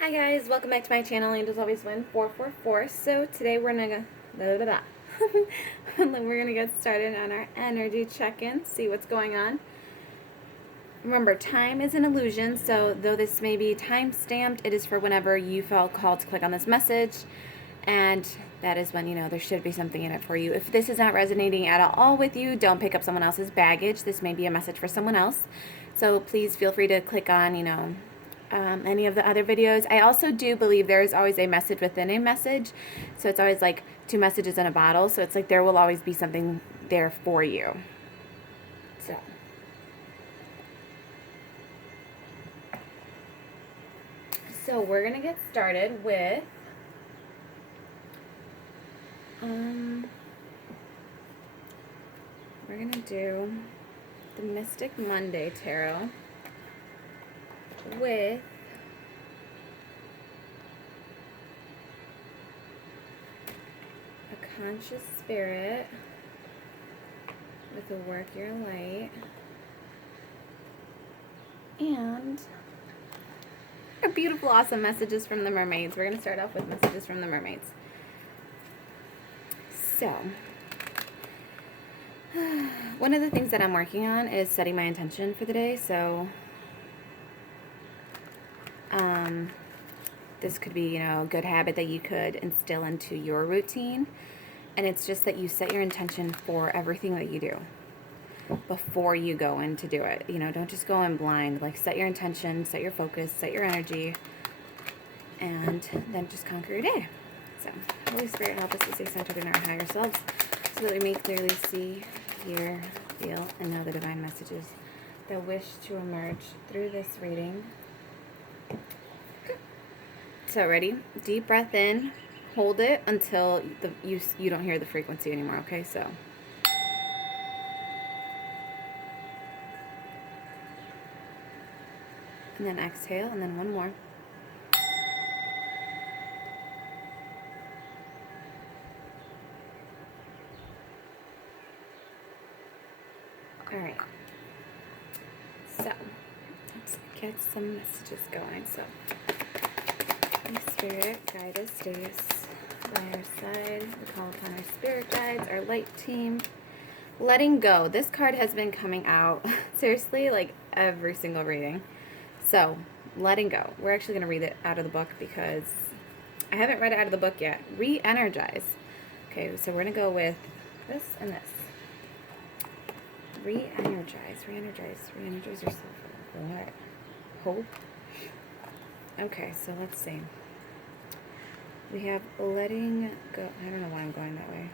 Hi guys, welcome back to my channel, Angels Always Win 444. So today we're gonna we're gonna get started on our energy check-in, see what's going on. Remember, time is an illusion, so though this may be time stamped, it is for whenever you felt called to click on this message, and that is when you know there should be something in it for you. If this is not resonating at all with you, don't pick up someone else's baggage. This may be a message for someone else, so please feel free to click on any of the other videos. I also do believe there is always a message within a message, so it's always like 2 messages in a bottle, so it's like there will always be something there for you. So we're gonna get started with we're gonna do the Mystic Monday Tarot with a conscious spirit, with a work your light, and our beautiful, awesome messages from the mermaids. We're going to start off with messages from the mermaids. So, one of the things that I'm working on is setting my intention for the day. So, this could be, a good habit that you could instill into your routine. And it's just that you set your intention for everything that you do before you go in to do it. Don't just go in blind. Like, set your intention, set your focus, set your energy, and then just conquer your day. So, Holy Spirit, help us to stay centered in our higher selves so that we may clearly see, hear, feel, and know the divine messages that wish to emerge through this reading. So, ready? Deep breath in. Hold it until you don't hear the frequency anymore, okay? So, and then exhale, and then one more. All right. So, let's get some messages going. So, Holy Spirit, guide us, stay by our side. We call upon our spirit guides, our light team. Letting go. This card has been coming out, seriously, like every single reading. So, letting go. We're actually going to read it out of the book because I haven't read it out of the book yet. Re-energize. Okay, so we're going to go with this and this. Re-energize. Re-energize. Re-energize yourself. What? Hope. Okay, so let's see. We have letting go. I don't know why I'm going that way.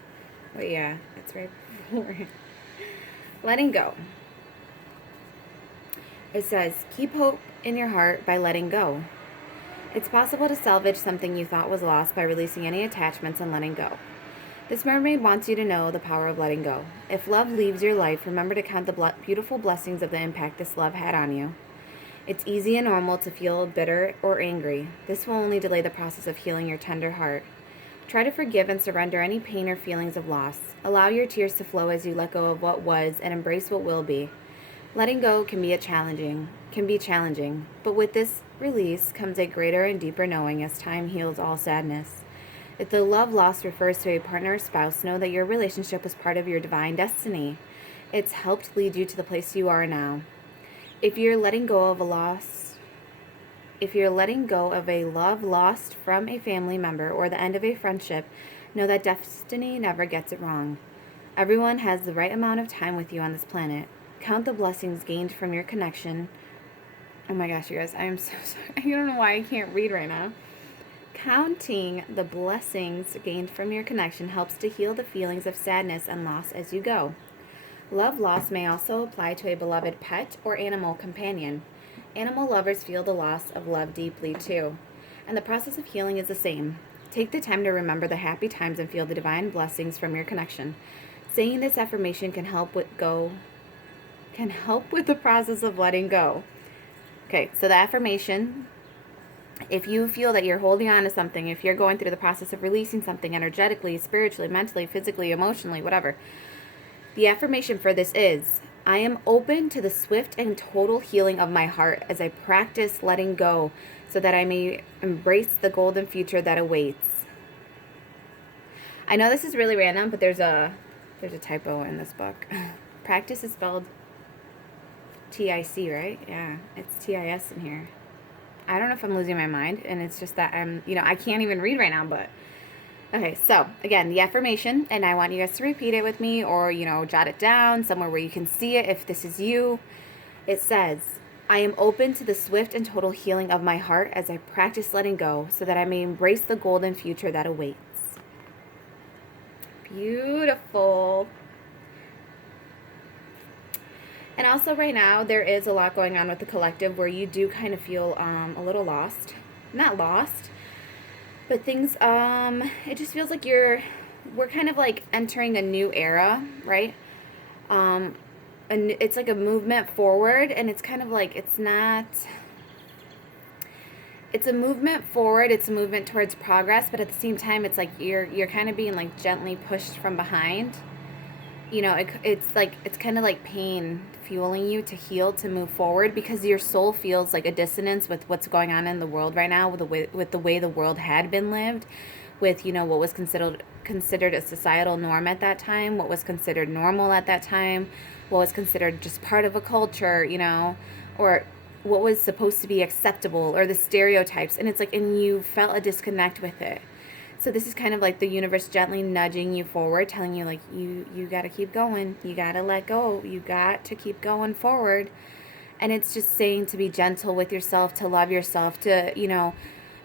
But yeah, it's right before. Letting go. It says, keep hope in your heart by letting go. It's possible to salvage something you thought was lost by releasing any attachments and letting go. This mermaid wants you to know the power of letting go. If love leaves your life, remember to count the beautiful blessings of the impact this love had on you. It's easy and normal to feel bitter or angry. This will only delay the process of healing your tender heart. Try to forgive and surrender any pain or feelings of loss. Allow your tears to flow as you let go of what was and embrace what will be. Letting go can be challenging, but with this release comes a greater and deeper knowing as time heals all sadness. If the love lost refers to a partner or spouse, know that your relationship was part of your divine destiny. It's helped lead you to the place you are now. If you're letting go of a love lost from a family member or the end of a friendship, know that destiny never gets it wrong. Everyone has the right amount of time with you on this planet. Count the blessings gained from your connection. Oh my gosh, you guys, I am so sorry. I don't know why I can't read right now. Counting the blessings gained from your connection helps to heal the feelings of sadness and loss as you go. Love loss may also apply to a beloved pet or animal companion. Animal lovers feel the loss of love deeply too, and the process of healing is the same. Take the time to remember the happy times and feel the divine blessings from your connection. Saying this affirmation can help with the process of letting go. Okay, so the affirmation, if you feel that you're holding on to something, if you're going through the process of releasing something energetically, spiritually, mentally, physically, emotionally, whatever, the affirmation for this is, I am open to the swift and total healing of my heart as I practice letting go so that I may embrace the golden future that awaits. I know this is really random, but there's a typo in this book. Practice is spelled T-I-C, right? Yeah, it's T-I-S in here. I don't know if I'm losing my mind, and it's just that I can't even read right now, but okay, so again, the affirmation, and I want you guys to repeat it with me or, jot it down somewhere where you can see it if this is you. It says, I am open to the swift and total healing of my heart as I practice letting go so that I may embrace the golden future that awaits. Beautiful. And also right now, there is a lot going on with the collective where you do kind of feel a little lost. Not lost, but things, it just feels like we're kind of like entering a new era, right? And it's like a movement forward, and it's kind of like, it's a movement forward, it's a movement towards progress, but at the same time, it's like you're kind of being like gently pushed from behind. It's kind of like pain fueling you to heal, to move forward, because your soul feels like a dissonance with what's going on in the world right now, with the way the world had been lived, with what was considered a societal norm at that time, what was considered normal at that time, what was considered just part of a culture, or what was supposed to be acceptable, or the stereotypes, and it's like, and you felt a disconnect with it. So this is kind of like the universe gently nudging you forward, telling you like, you got to keep going. You got to let go. You got to keep going forward. And it's just saying to be gentle with yourself, to love yourself, to,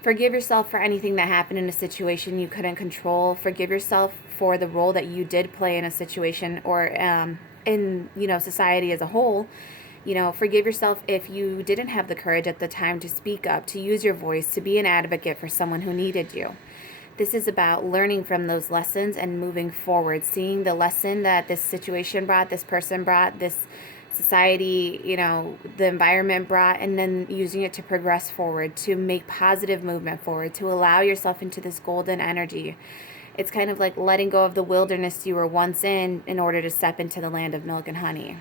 forgive yourself for anything that happened in a situation you couldn't control. Forgive yourself for the role that you did play in a situation, or in, society as a whole. Forgive yourself if you didn't have the courage at the time to speak up, to use your voice, to be an advocate for someone who needed you. This is about learning from those lessons and moving forward, seeing the lesson that this situation brought, this person brought, this society, the environment brought, and then using it to progress forward, to make positive movement forward, to allow yourself into this golden energy. It's kind of like letting go of the wilderness you were once in order to step into the land of milk and honey.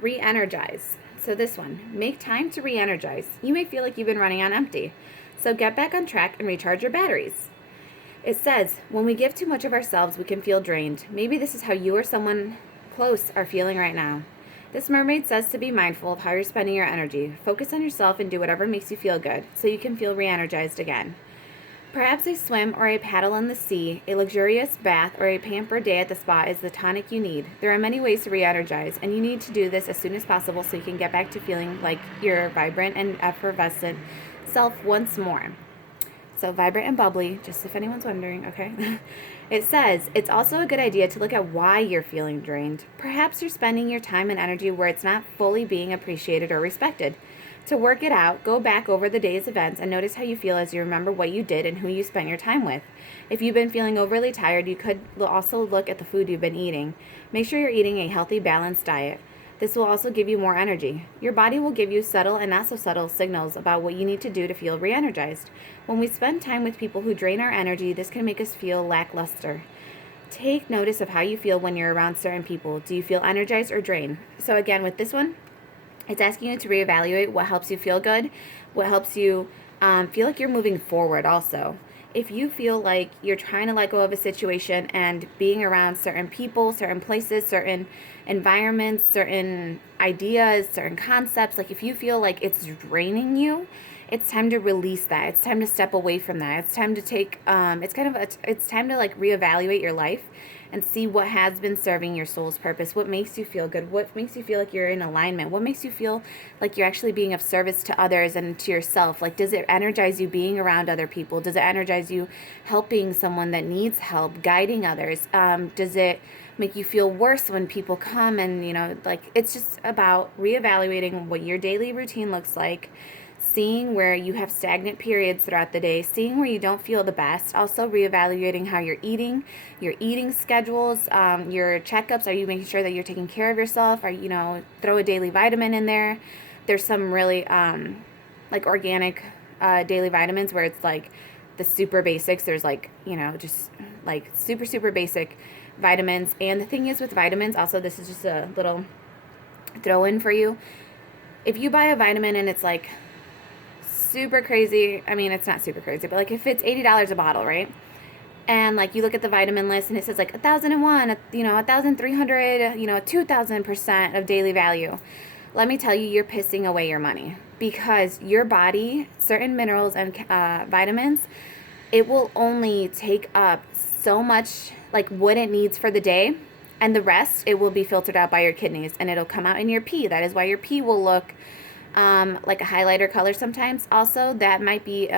Re-energize. So this one, make time to re-energize. You may feel like you've been running on empty. So get back on track and recharge your batteries. It says, when we give too much of ourselves, we can feel drained. Maybe this is how you or someone close are feeling right now. This mermaid says to be mindful of how you're spending your energy. Focus on yourself and do whatever makes you feel good so you can feel re-energized again. Perhaps a swim or a paddle in the sea, a luxurious bath, or a pampered day at the spa is the tonic you need. There are many ways to re-energize, and you need to do this as soon as possible so you can get back to feeling like you're vibrant and effervescent self once more. So vibrant and bubbly, just if anyone's wondering, okay? It says, it's also a good idea to look at why you're feeling drained. Perhaps you're spending your time and energy where it's not fully being appreciated or respected. To work it out, go back over the day's events and notice how you feel as you remember what you did and who you spent your time with. If you've been feeling overly tired, you could also look at the food you've been eating. Make sure you're eating a healthy, balanced diet. This will also give you more energy. Your body will give you subtle and not so subtle signals about what you need to do to feel re-energized. When we spend time with people who drain our energy, this can make us feel lackluster. Take notice of how you feel when you're around certain people. Do you feel energized or drained? So again, with this one, it's asking you to reevaluate what helps you feel good, what helps you feel like you're moving forward also. If you feel like you're trying to let go of a situation and being around certain people, certain places, certain environments, certain ideas, certain concepts, like if you feel like it's draining you, it's time to release that. It's time to step away from that. It's time to take, it's time to like reevaluate your life and see what has been serving your soul's purpose, what makes you feel good, what makes you feel like you're in alignment, what makes you feel like you're actually being of service to others and to yourself. Like, does it energize you being around other people? Does it energize you helping someone that needs help, guiding others? Does it make you feel worse when people come and, it's just about reevaluating what your daily routine looks like, seeing where you have stagnant periods throughout the day, seeing where you don't feel the best, also reevaluating how you're eating, your eating schedules, your checkups. Are you making sure that you're taking care of yourself? Are throw a daily vitamin in there. There's some really like organic daily vitamins where it's like the super basics. There's like, just like super, super basic vitamins. And the thing is with vitamins, also, this is just a little throw in for you. If you buy a vitamin and it's like super crazy, I mean, it's not super crazy, but like if it's $80 a bottle, right? And like you look at the vitamin list and it says like 1,001, 1,300, 2,000% of daily value. Let me tell you, you're pissing away your money, because your body, certain minerals and vitamins, it will only take up so much, like what it needs for the day, and the rest it will be filtered out by your kidneys, and it'll come out in your pee. That is why your pee will look like a highlighter color sometimes. Also, that might be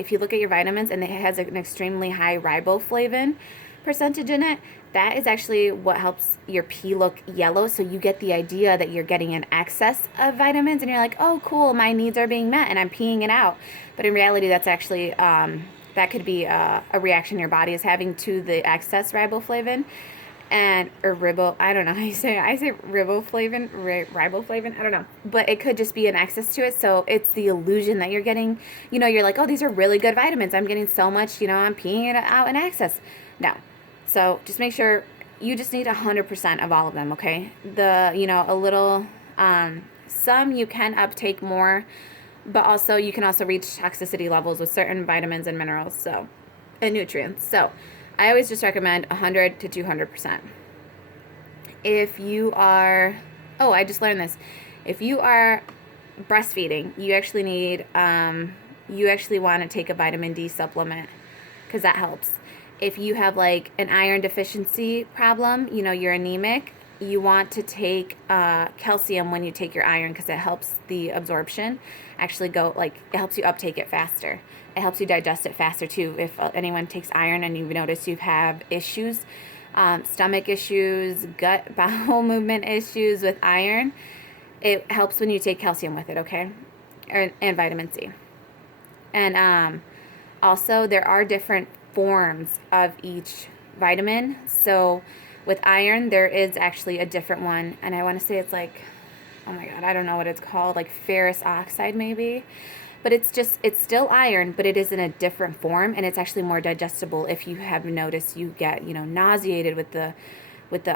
if you look at your vitamins and it has an extremely high riboflavin percentage in it, that is actually what helps your pee look yellow. So you get the idea that you're getting an excess of vitamins, and you're like, oh cool, my needs are being met and I'm peeing it out. But in reality, that's actually that could be a reaction your body is having to the excess riboflavin. And I don't know how you say it. I say riboflavin, I don't know. But it could just be an excess to it. So it's the illusion that you're getting, you're like, oh, these are really good vitamins. I'm getting so much, I'm peeing it out in excess. No. So just make sure you just need 100% of all of them, okay? A little, some you can uptake more, but also you can also reach toxicity levels with certain vitamins and minerals, and nutrients. So I always just recommend 100 to 200%. If you are, I just learned this. If you are breastfeeding, you actually want to take a vitamin D supplement, because that helps. If you have like an iron deficiency problem, you're anemic, you want to take calcium when you take your iron, because it helps the absorption actually go, like it helps you uptake it faster. It helps you digest it faster too. If anyone takes iron and you've noticed you have issues, stomach issues, gut bowel movement issues with iron, it helps when you take calcium with it, okay? And vitamin C. And also there are different forms of each vitamin. So with iron, there is actually a different one, and I want to say it's like, oh my god, I don't know what it's called, like ferrous oxide maybe. But it's still iron, but it is in a different form, and it's actually more digestible. If you have noticed you get, nauseated with the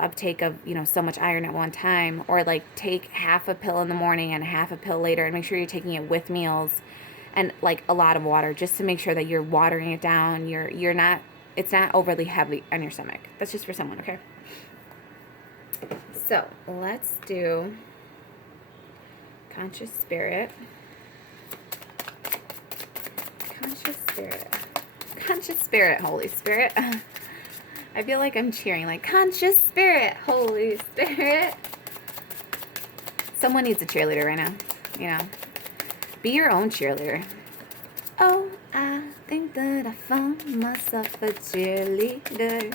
uptake of, so much iron at one time, or like take half a pill in the morning and half a pill later, and make sure you're taking it with meals, and like a lot of water, just to make sure that you're watering it down. It's not overly heavy on your stomach. That's just for someone, okay? So let's do conscious spirit. Conscious spirit, Holy Spirit. I feel like I'm cheering, like, conscious spirit, Holy Spirit. Someone needs a cheerleader right now, Be your own cheerleader. Oh, I think that I found myself a cheerleader.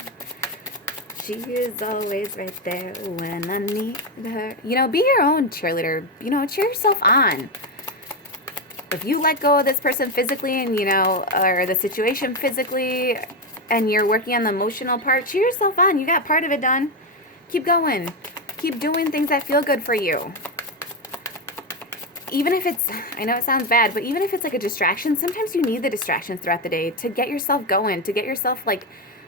She is always right there when I need her. Be your own cheerleader. Cheer yourself on. If you let go of this person physically and, or the situation physically, and you're working on the emotional part, cheer yourself on. You got part of it done. Keep going. Keep doing things that feel good for you. Even if it's, I know it sounds bad, but even if it's like a distraction, sometimes you need the distractions throughout the day to get yourself going, to get yourself like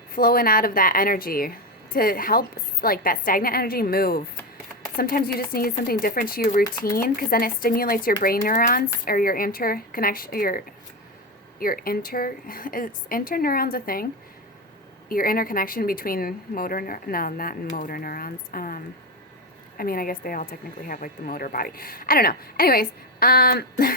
flowing out of that energy, to help like that stagnant energy move. Sometimes you just need something different to your routine, because then it stimulates your brain neurons, or your interconnection, is interneurons a thing? Your interconnection between not motor neurons. I guess they all technically have like the motor body. I don't know. Anyways,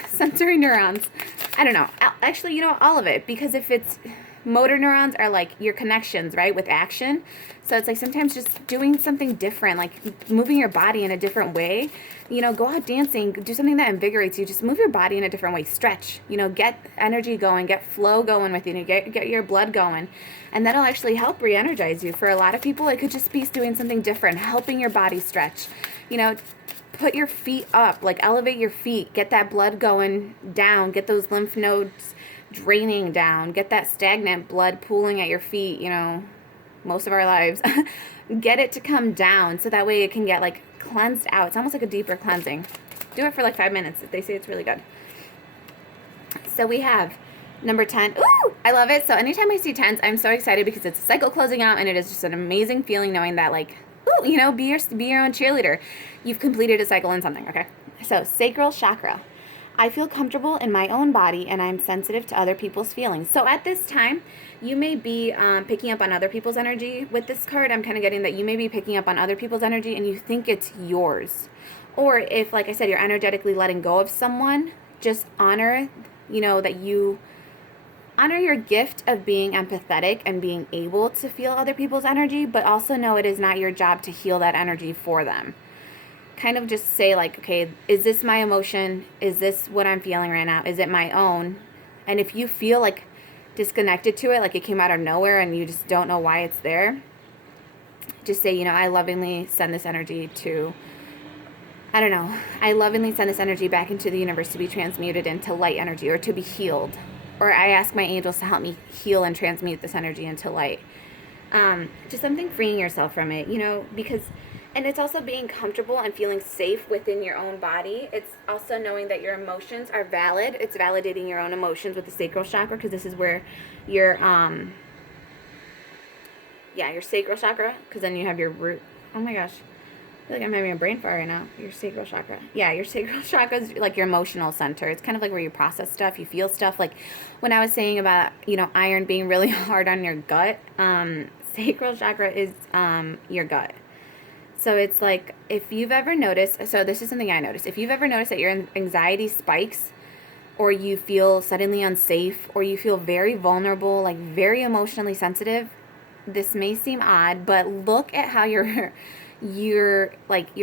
sensory neurons. I don't know. Actually, all of it, because if it's motor neurons are like your connections, right, with action. So it's like sometimes just doing something different, like moving your body in a different way. Go out dancing, do something that invigorates you. Just move your body in a different way. Stretch, get energy going, get flow going with you, get your blood going. And that'll actually help re-energize you. For a lot of people, it could just be doing something different, helping your body stretch. Put your feet up, like elevate your feet, get that blood going down, get those lymph nodes draining down, get that stagnant blood pooling at your feet, most of our lives. Get it to come down, so that way it can get like cleansed out. It's almost like a deeper cleansing. Do it for like 5 minutes. They say it's really good. So we have Number 10. Ooh, I love it. So anytime I see 10s, I'm so excited because it's a cycle closing out, and it is just an amazing feeling knowing that, like, ooh, be your own cheerleader. You've completed a cycle in something, okay? So, sacral chakra. I feel comfortable in my own body, and I'm sensitive to other people's feelings. So at this time, you may be picking up on other people's energy. With this card, I'm kind of getting that you may be picking up on other people's energy and you think it's yours. Or if, like I said, you're energetically letting go of someone, just honor, that you honor your gift of being empathetic and being able to feel other people's energy, but also know it is not your job to heal that energy for them. Kind of just say, like, okay, is this my emotion? Is this what I'm feeling right now? Is it my own? And if you feel like disconnected to it, like it came out of nowhere and you just don't know why it's there, just say, I lovingly send this energy to, I lovingly send this energy back into the universe to be transmuted into light energy or to be healed. Or I ask my angels to help me heal and transmute this energy into light. Just something freeing yourself from it, because, and it's also being comfortable and feeling safe within your own body. It's also knowing that your emotions are valid. It's validating your own emotions with the sacral chakra, because this is where your sacral chakra, because then you have your root. Oh my gosh. I feel like I'm having a brain fart right now. Your sacral chakra. Yeah, your sacral chakra is like your emotional center. It's kind of like where you process stuff, you feel stuff. Like when I was saying about, iron being really hard on your gut, sacral chakra is your gut. So it's like, if you've ever noticed, so this is something I noticed. If you've ever noticed that your anxiety spikes, or you feel suddenly unsafe, or you feel very vulnerable, like very emotionally sensitive, this may seem odd, but look at how your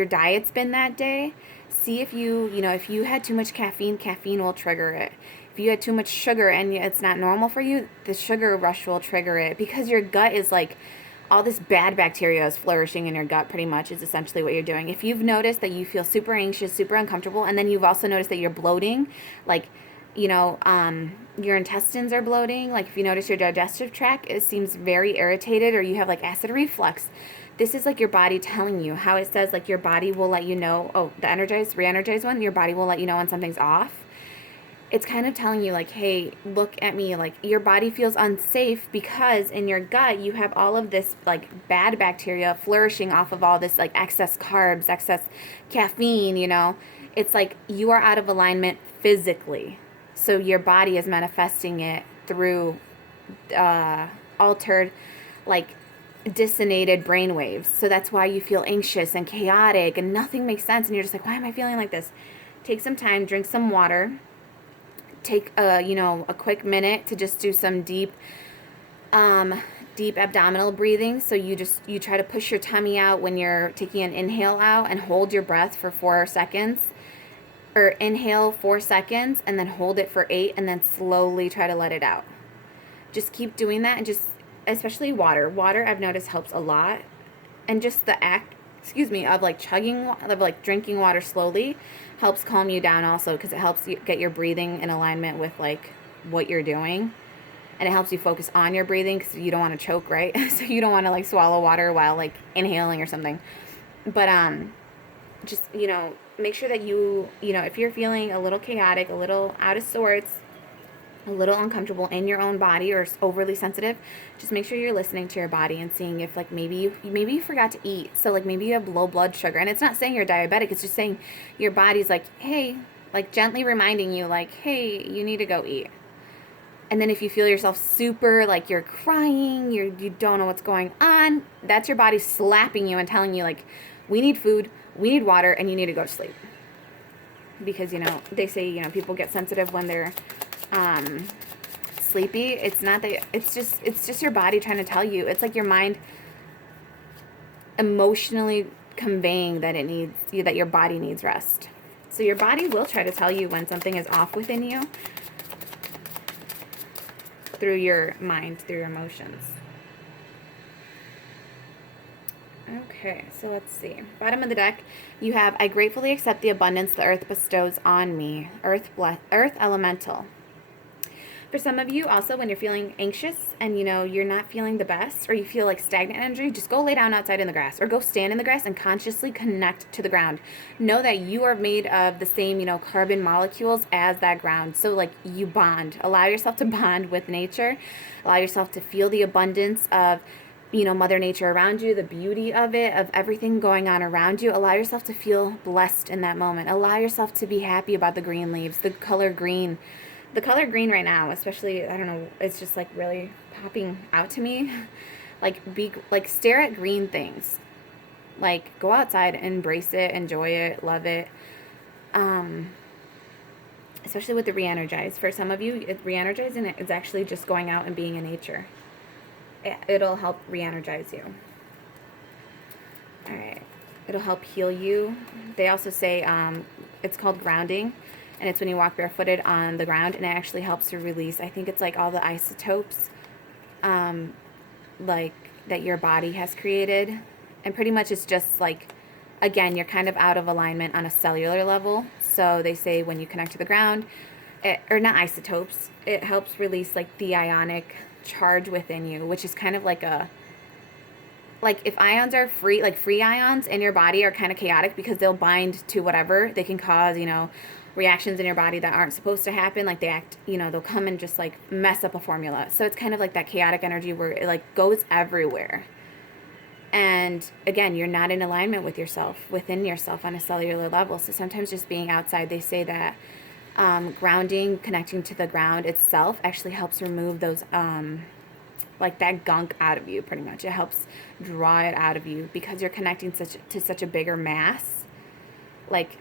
diet's been that day. See if if you had too much caffeine will trigger it. If you had too much sugar and it's not normal for you, the sugar rush will trigger it, because your gut is like, all this bad bacteria is flourishing in your gut, pretty much, is essentially what you're doing. If you've noticed that you feel super anxious, super uncomfortable, and then you've also noticed that you're bloating, like, your intestines are bloating, like if you notice your digestive tract, it seems very irritated, or you have like acid reflux, this is like your body telling you. How it says, like, your body will let you know, the re-energized one, your body will let you know when something's off. It's kind of telling you, like, hey, look at me. Like, your body feels unsafe because in your gut you have all of this, like, bad bacteria flourishing off of all this, like, excess carbs, excess caffeine, It's like you are out of alignment physically. So your body is manifesting it through altered, like, dissonated brain waves. So that's why you feel anxious and chaotic and nothing makes sense. And you're just like, why am I feeling like this? Take some time, drink some water. Take a quick minute to just do some deep abdominal breathing. So you try to push your tummy out when you're taking an inhale out, and hold your breath for 4 seconds, or inhale 4 seconds and then hold it for 8, and then slowly try to let it out. Just keep doing that, and just, especially water I've noticed helps a lot. And just the act of like drinking water slowly helps calm you down also, because it helps you get your breathing in alignment with like what you're doing, and it helps you focus on your breathing, because you don't want to choke, right? So you don't want to like swallow water while like inhaling or something. But just make sure that if you're feeling a little chaotic, a little out of sorts, a little uncomfortable in your own body, or overly sensitive, just make sure you're listening to your body and seeing if, like, maybe you forgot to eat. So like maybe you have low blood sugar, and it's not saying you're diabetic, it's just saying your body's like, hey, like gently reminding you, like, hey, you need to go eat. And then if you feel yourself super, like, you're crying, you don't know what's going on, that's your body slapping you and telling you, like, we need food, we need water, and you need to go to sleep. Because they say people get sensitive when they're sleepy. It's not that, it's just your body trying to tell you. It's like your mind emotionally conveying that that your body needs rest. So your body will try to tell you when something is off within you through your mind, through your emotions. Okay, so let's see. Bottom of the deck, you have, I gratefully accept the abundance the earth bestows on me. Earth elemental. For some of you, also, when you're feeling anxious and, you're not feeling the best, or you feel like stagnant energy, just go lay down outside in the grass, or go stand in the grass and consciously connect to the ground. Know that you are made of the same, carbon molecules as that ground. So, like, you bond. Allow yourself to bond with nature. Allow yourself to feel the abundance of, Mother Nature around you, the beauty of it, of everything going on around you. Allow yourself to feel blessed in that moment. Allow yourself to be happy about the green leaves, the color green. The color green right now, especially, I don't know, it's just like really popping out to me. Stare at green things. Like, go outside, embrace it, enjoy it, love it. Especially with the re-energize. For some of you, re-energizing is actually just going out and being in nature. It'll help re-energize you. All right. It'll help heal you. They also say it's called grounding. And it's when you walk barefooted on the ground, and it actually helps to release, I think it's like all the isotopes, like that your body has created. And pretty much it's just like, again, you're kind of out of alignment on a cellular level. So they say when you connect to the ground, or not isotopes, it helps release like the ionic charge within you, which is kind of like if ions are free, like free ions in your body are kind of chaotic because they'll bind to whatever. They can cause, reactions in your body that aren't supposed to happen. Like they act, they'll come and just like mess up a formula. So it's kind of like that chaotic energy where it like goes everywhere. And again, you're not in alignment with yourself, within yourself on a cellular level. So sometimes just being outside, they say that grounding, connecting to the ground itself actually helps remove those, like that gunk out of you pretty much. It helps draw it out of you because you're connecting to such a bigger mass. Like,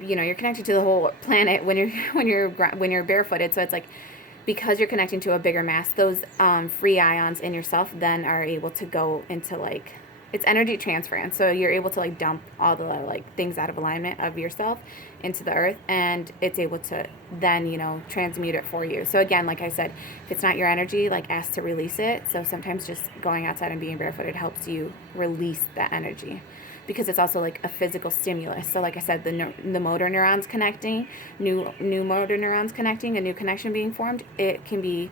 you're connected to the whole planet when you're barefooted. So it's like, because you're connecting to a bigger mass, those free ions in yourself then are able to go into like, it's energy transference. So you're able to like dump all the like things out of alignment of yourself into the earth, and it's able to then, transmute it for you. So again, like I said, if it's not your energy, like ask to release it. So sometimes just going outside and being barefooted helps you release that energy, because it's also like a physical stimulus. So like I said, the motor neurons connecting, new motor neurons connecting, a new connection being formed. It can be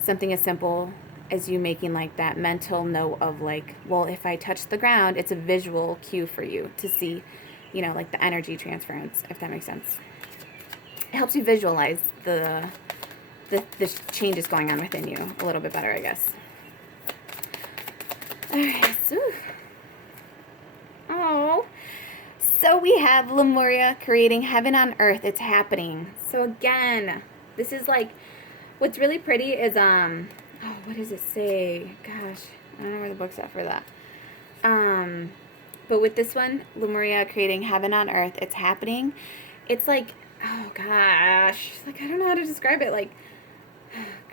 something as simple as you making like that mental note of like, well, if I touch the ground, it's a visual cue for you to see, like the energy transference, if that makes sense. It helps you visualize the changes going on within you a little bit better, I guess. All right, so... Oh, so we have Lemuria creating heaven on earth. It's happening. So again, this is like, what's really pretty is, what does it say? Gosh, I don't know where the book's at for that. But with this one, Lemuria creating heaven on earth, it's happening. It's like, oh gosh, like, I don't know how to describe it. Like,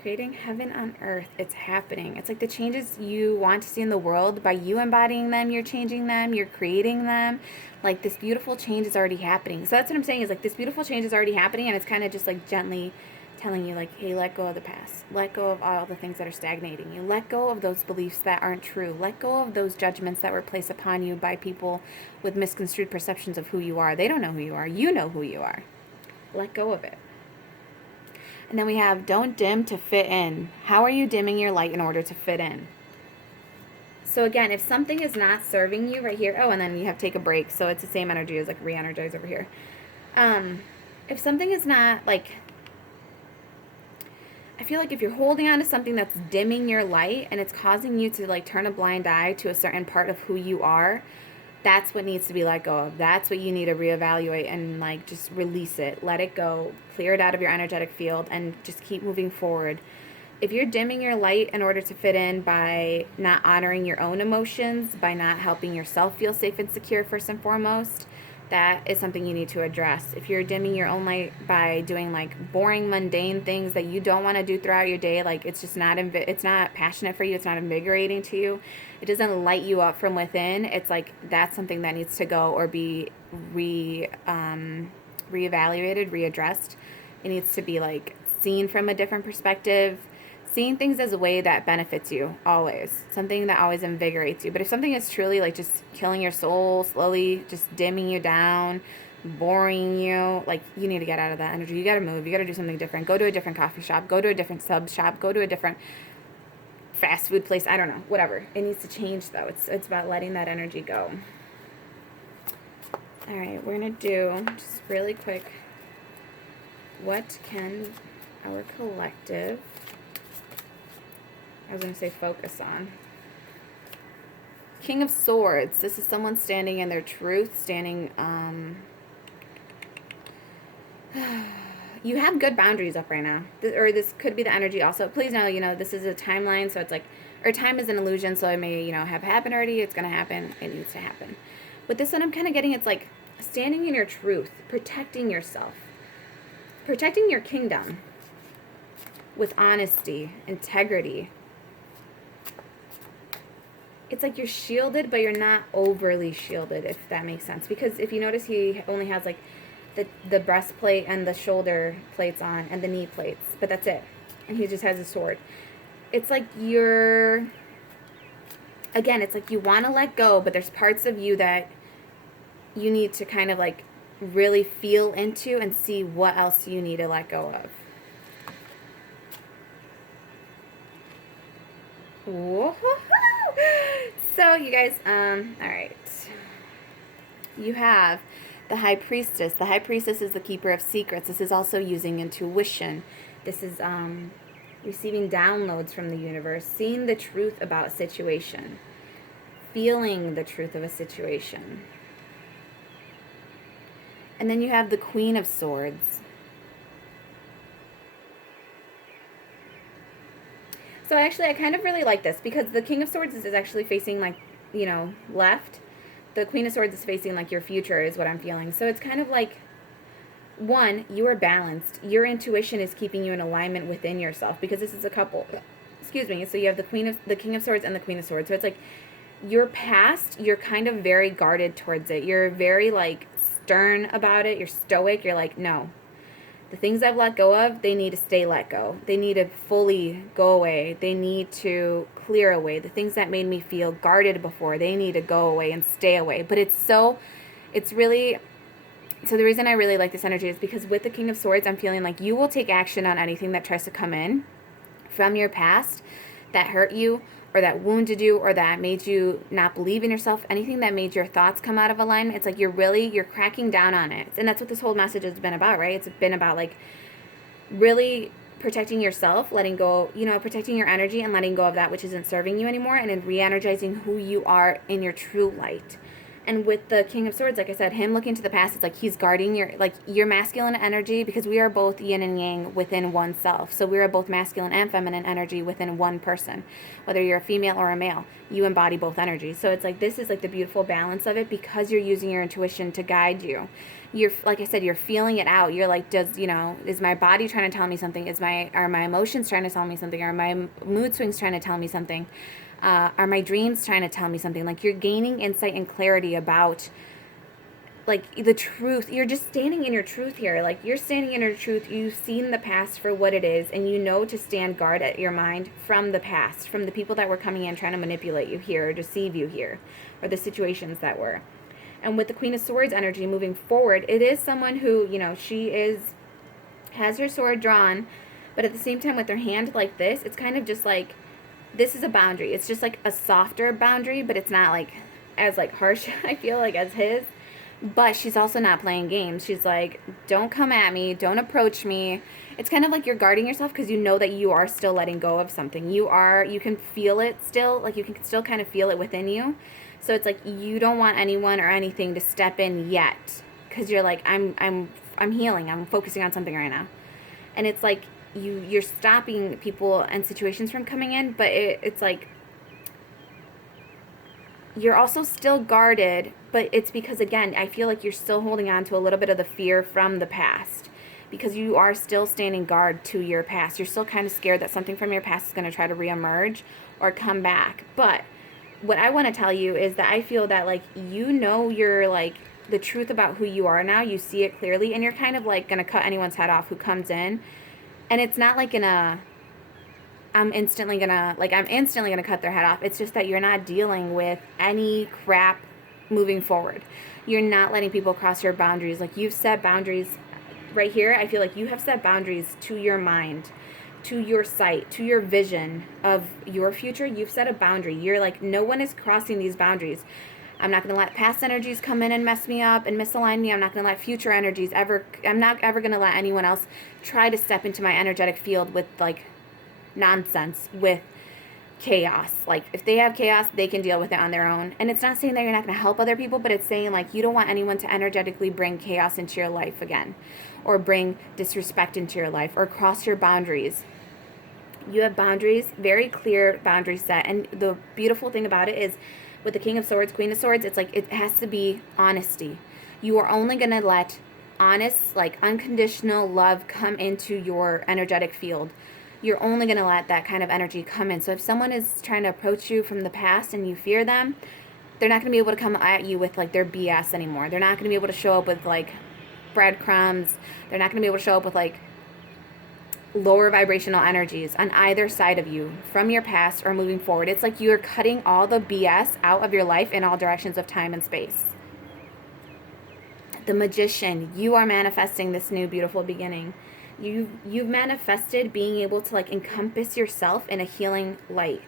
creating heaven on earth, it's happening. It's like the changes you want to see in the world, by you embodying them, you're changing them, you're creating them. Like, this beautiful change is already happening. So that's what I'm saying, is like this beautiful change is already happening, and it's kind of just like gently telling you like, hey, let go of the past. Let go of all the things that are stagnating you. Let go of those beliefs that aren't true. Let go of those judgments that were placed upon you by people with misconstrued perceptions of who you are. They don't know who you are. You know who you are. Let go of it. And then we have, don't dim to fit in. How are you dimming your light in order to fit in? So again, if something is not serving you right here, and then you have take a break. So it's the same energy as like re-energize over here. If something is not like, I feel like if you're holding on to something that's dimming your light and it's causing you to like turn a blind eye to a certain part of who you are, that's what needs to be let go of. That's what you need to reevaluate and like just release it. Let it go. Clear it out of your energetic field and just keep moving forward. If you're dimming your light in order to fit in by not honoring your own emotions, by not helping yourself feel safe and secure first and foremost, that is something you need to address. If you're dimming your own light by doing like boring, mundane things that you don't want to do throughout your day, like it's just not it's not passionate for you, it's not invigorating to you, it doesn't light you up from within, it's like that's something that needs to go or be reevaluated, readdressed. It needs to be like seen from a different perspective, seeing things as a way that benefits you always, something that always invigorates you. But if something is truly like just killing your soul, slowly just dimming you down, boring you, like you need to get out of that energy. You got to move. You got to do something different. Go to a different coffee shop. Go to a different sub shop. Go to a different fast food place. I don't know. Whatever. It needs to change though. It's about letting that energy go. All right, we're going to do just really quick. What can our collective, I was going to say focus on. King of Swords. This is someone standing in their truth, standing, you have good boundaries up right now. Or this could be the energy also. Please know, this is a timeline, so it's like, or time is an illusion, so it may, have happened already. It's going to happen. It needs to happen. With this one, I'm kind of getting, it's like standing in your truth, protecting yourself, protecting your kingdom with honesty, integrity. It's like you're shielded, but you're not overly shielded, if that makes sense. Because if you notice, he only has like the breastplate and the shoulder plates on and the knee plates, but that's it. And he just has a sword. It's like it's like you want to let go, but there's parts of you that you need to kind of like really feel into and see what else you need to let go of. Whoa. So you guys, all right. You have the High Priestess. The High Priestess is the keeper of secrets. This is also using intuition. This is receiving downloads from the universe, seeing the truth about a situation, feeling the truth of a situation. And then you have the Queen of Swords. So actually, I kind of really like this because the King of Swords is actually facing like, left. The Queen of Swords is facing like your future is what I'm feeling. So it's kind of like, one, you are balanced. Your intuition is keeping you in alignment within yourself because this is a couple. Excuse me. So you have the King of Swords and the Queen of Swords. So it's like your past, you're kind of very guarded towards it. You're very like stern about it. You're stoic. You're like, no. The things I've let go of, they need to stay let go. They need to fully go away. They need to clear away. The things that made me feel guarded before, they need to go away and stay away. But so the reason I really like this energy is because with the King of Swords, I'm feeling like you will take action on anything that tries to come in from your past that hurt you or that wounded you or that made you not believe in yourself, anything that made your thoughts come out of alignment. It's like you're cracking down on it. And that's what this whole message has been about, right? It's been about like really protecting yourself, letting go, protecting your energy and letting go of that which isn't serving you anymore and then re-energizing who you are in your true light. And with the King of Swords, like I said, him looking to the past, it's like he's guarding your masculine energy because we are both yin and yang within oneself. So we are both masculine and feminine energy within one person. Whether you're a female or a male, you embody both energies. So it's like this is like the beautiful balance of it because you're using your intuition to guide you. You're, like I said, you're feeling it out. You're like, is my body trying to tell me something? Are my emotions trying to tell me something? Are my mood swings trying to tell me something? Are my dreams trying to tell me something? Like you're gaining insight and clarity about like the truth. You're just standing in your truth here. Like you're standing in your truth. You've seen the past for what it is and you know to stand guard at your mind from the past, from the people that were coming in trying to manipulate you here or deceive you here or the situations that were. And with the Queen of Swords energy moving forward, it is someone who, has her sword drawn, but at the same time with her hand like this, it's kind of just like, this is a boundary. It's just like a softer boundary, but it's not like as like harsh, I feel like, as his. But she's also not playing games. She's like, don't come at me. Don't approach me. It's kind of like you're guarding yourself because you know that you are still letting go of something. You can feel it still. Like you can still kind of feel it within you. So it's like you don't want anyone or anything to step in yet because you're like, I'm healing. I'm focusing on something right now. And it's like, you're stopping people and situations from coming in, but it's like you're also still guarded, but it's because, again, I feel like you're still holding on to a little bit of the fear from the past because you are still standing guard to your past. You're still kind of scared that something from your past is going to try to reemerge or come back. But what I want to tell you is that I feel that, like, you're like the truth about who you are now. You see it clearly, and you're kind of like going to cut anyone's head off who comes in. And it's not like I'm instantly gonna cut their head off. It's just that you're not dealing with any crap moving forward. You're not letting people cross your boundaries. Like, you've set boundaries right here. I feel like you have set boundaries to your mind, to your sight, to your vision of your future. You've set a boundary. You're like, no one is crossing these boundaries. I'm not going to let past energies come in and mess me up and misalign me. I'm not going to let future energies I'm not ever going to let anyone else try to step into my energetic field with like nonsense, with chaos. Like, if they have chaos, they can deal with it on their own. And it's not saying that you're not going to help other people, but it's saying like, you don't want anyone to energetically bring chaos into your life again, or bring disrespect into your life, or cross your boundaries. You have boundaries, very clear boundary set. And the beautiful thing about it is, with the King of Swords, Queen of Swords, it's like, it has to be honesty. You are only going to let honest, like unconditional love come into your energetic field. You're only going to let that kind of energy come in. So if someone is trying to approach you from the past and you fear them, they're not going to be able to come at you with like their BS anymore. They're not going to be able to show up with like breadcrumbs. They're not going to be able to show up with like lower vibrational energies on either side of you from your past or moving forward. It's like you're cutting all the BS out of your life in all directions of time and space. The Magician, you are manifesting this new beautiful beginning. You've manifested being able to like encompass yourself in a healing light.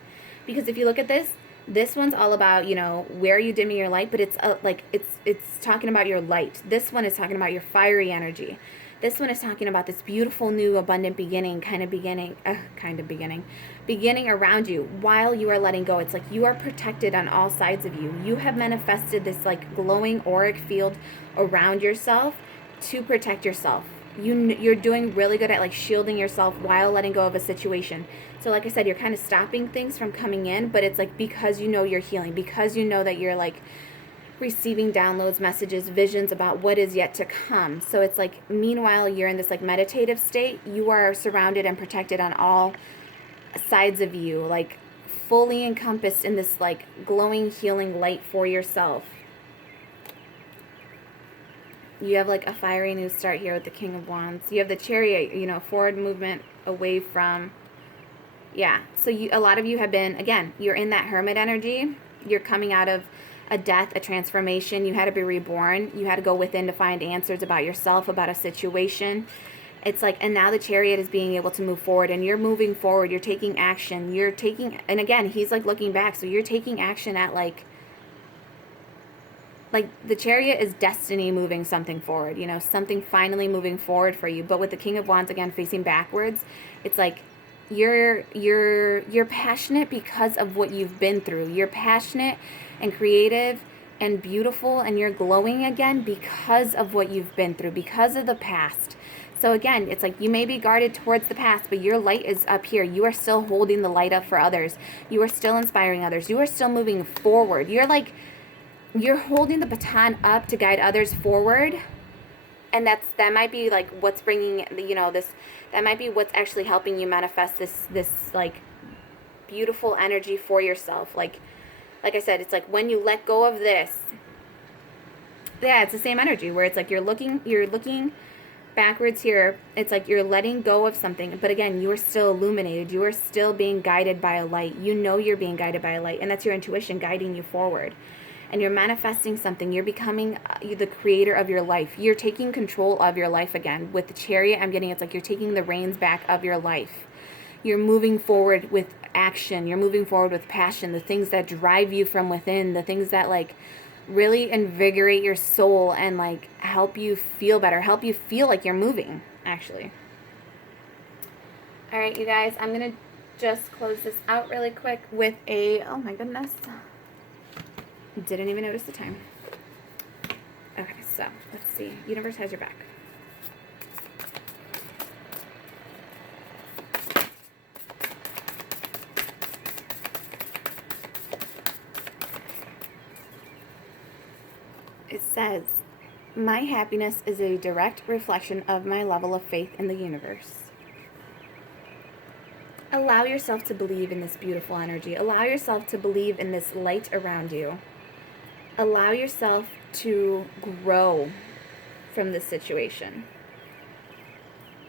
Because if you look at this one's all about, you know, where are you dimming your light, but it's like it's talking about your light. This one is talking about your fiery energy. This one is talking about this beautiful new abundant beginning beginning around you while you are letting go. It's like you are protected on all sides of you. You have manifested this like glowing auric field around yourself to protect yourself. You're doing really good at like shielding yourself while letting go of a situation. So like I said, you're kind of stopping things from coming in, but it's like because you know you're healing, because you know that you're like receiving downloads, messages, visions about what is yet to come. So it's like, meanwhile you're in this like meditative state, you are surrounded and protected on all sides of you, like fully encompassed in this like glowing healing light for yourself. You have like a fiery new start here with the King of Wands. You have the Chariot, you know, forward movement away from, yeah. So a lot of you have been, again, you're in that hermit energy. You're coming out of a death, a transformation. You had to be reborn. You had to go within to find answers about yourself, about a situation. It's like, and now the Chariot is being able to move forward, and you're moving forward. You're taking action. You're taking, and again, he's like looking back. So you're taking action at like the Chariot is destiny moving something forward, you know, something finally moving forward for you. But with the King of Wands, again, facing backwards, it's like you're passionate because of what you've been through. You're passionate and creative and beautiful, and you're glowing again because of what you've been through, because of the past. So again, it's like you may be guarded towards the past, but your light is up here. You are still holding the light up for others. You are still inspiring others. You are still moving forward. You're holding the baton up to guide others forward. And that might be like what's bringing, you know, that might be what's actually helping you manifest this like beautiful energy for yourself. Like I said, it's like when you let go of this, yeah, it's the same energy where it's like you're looking backwards here. It's like you're letting go of something, but again, you are still illuminated. You are still being guided by a light. You know you're being guided by a light, and that's your intuition guiding you forward. And you're manifesting something. You're becoming the creator of your life. You're taking control of your life again. With the Chariot, I'm getting, it's like you're taking the reins back of your life. You're moving forward with action. You're moving forward with passion. The things that drive you from within. The things that like really invigorate your soul and like help you feel better. Help you feel like you're moving, actually. All right, you guys. I'm going to just close this out really quick with a, oh my goodness. Didn't even notice the time. Okay, so let's see. Universe has your back. It says, my happiness is a direct reflection of my level of faith in the universe. Allow yourself to believe in this beautiful energy. Allow yourself to believe in this light around you. Allow yourself to grow from this situation.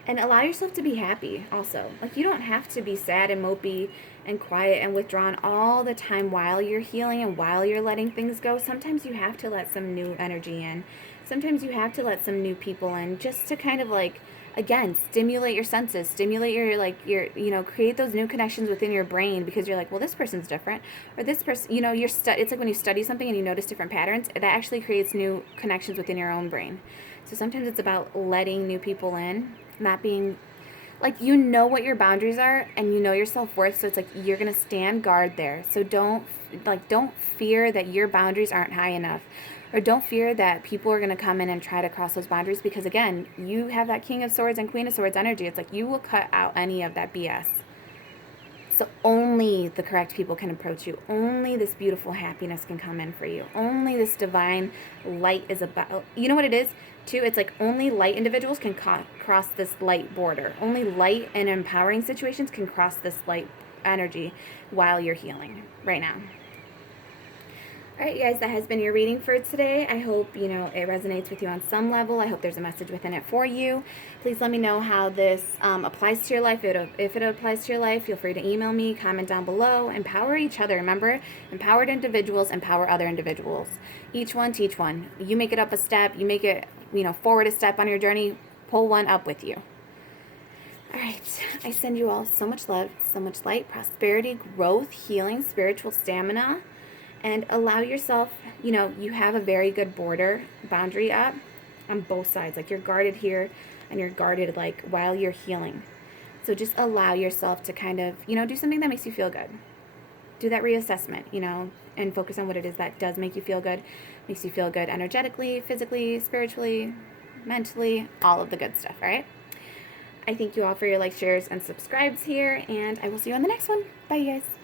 And allow yourself to be happy also. Like, you don't have to be sad and mopey and quiet and withdrawn all the time while you're healing and while you're letting things go. Sometimes you have to let some new energy in. Sometimes you have to let some new people in, just to kind of like, again, stimulate your senses, stimulate your, like, your, create those new connections within your brain, because you're like, well, this person's different, or this person, it's like when you study something and you notice different patterns, that actually creates new connections within your own brain. So sometimes it's about letting new people in, not being like, what your boundaries are, and your self-worth, so it's like you're gonna stand guard there. So don't fear that your boundaries aren't high enough, or don't fear that people are gonna come in and try to cross those boundaries, because again, you have that King of Swords and Queen of Swords energy. It's like you will cut out any of that BS. So only the correct people can approach you. Only this beautiful happiness can come in for you. Only this divine light is about, you know what it is too? It's like only light individuals can cross this light border. Only light and empowering situations can cross this light energy while you're healing right now. All right, you guys, that has been your reading for today. I hope, it resonates with you on some level. I hope there's a message within it for you. Please let me know how this applies to your life. If it applies to your life, feel free to email me, comment down below. Empower each other. Remember, empowered individuals empower other individuals. Each one teach one. You make it up a step. You make it, forward a step on your journey. Pull one up with you. All right, I send you all so much love, so much light, prosperity, growth, healing, spiritual stamina. And allow yourself, you have a very good boundary up on both sides. Like, you're guarded here and you're guarded, like, while you're healing. So just allow yourself to kind of, do something that makes you feel good. Do that reassessment, and focus on what it is that does make you feel good. Makes you feel good energetically, physically, spiritually, mentally, all of the good stuff, all right? I thank you all for your likes, shares, and subscribes here, and I will see you on the next one. Bye, you guys.